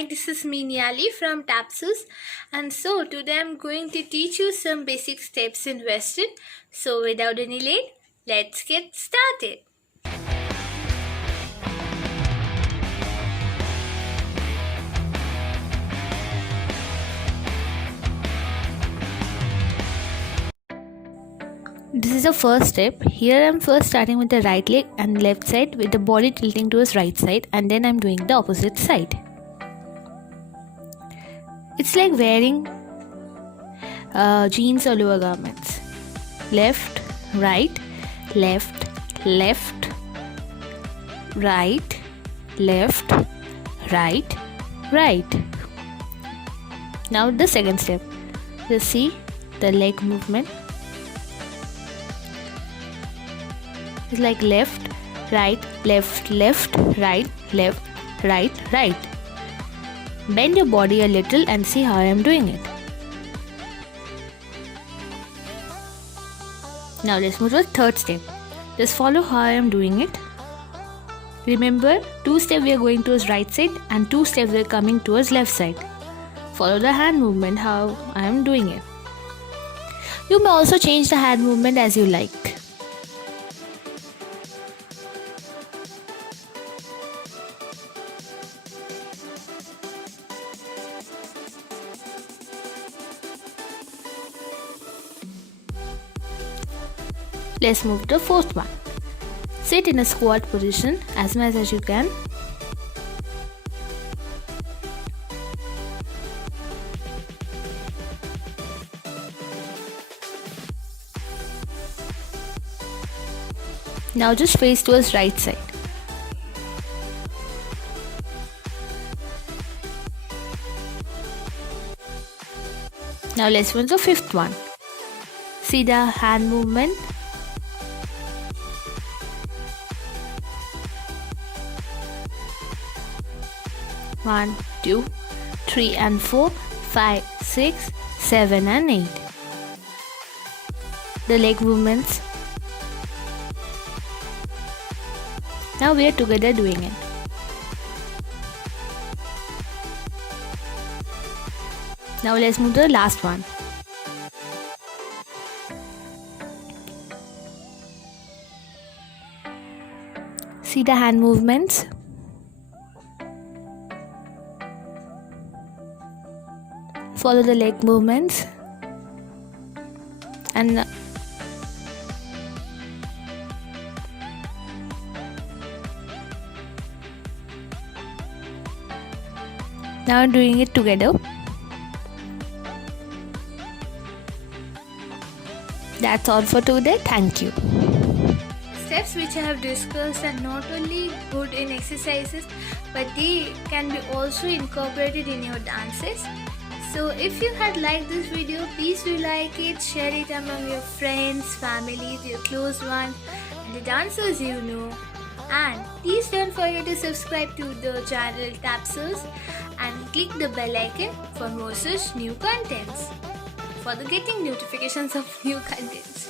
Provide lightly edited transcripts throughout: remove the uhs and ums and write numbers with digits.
Hi, this is me Niyali from Tapsules, and so today I'm going to teach you some basic steps in Western. So without any late, let's get started. This is the first step. Here I'm first starting with the right leg and left side with the body tilting towards right side, and then I'm doing the opposite side. It's like wearing jeans or lower garments. Left, right, left, left, right, left, right, right. Now the second step. Just see the leg movement. It's like left, right, left, left, right, left, right, right. Bend your body a little and see how I am doing it. Now let's move to the third step. Just follow how I am doing it. Remember, 2 steps we are going towards right side and 2 steps we are coming towards left side. Follow the hand movement how I am doing it. You may also change the hand movement as you like. Let's move to the fourth one. Sit in a squat position as much as you can. Now just face towards right side. Now let's move to the fifth one. See the hand movement. One, 2, 3 and 4, 5, 6, 7 and 8. The leg movements. Now we are together doing it. Now let's move to the last one. See the hand movements. Follow the leg movements and now I'm doing it together. That's all for today. Thank you. Steps which I have discussed are not only good in exercises, but they can be also incorporated in your dances. So if you had liked this video, please do like it, share it among your friends, family, your close ones, and the dancers you know. And please don't forget to subscribe to the channel Tapsules and click the bell icon for more such new contents, for the getting notifications of new contents.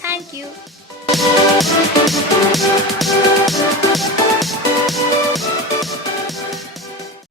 Thank you.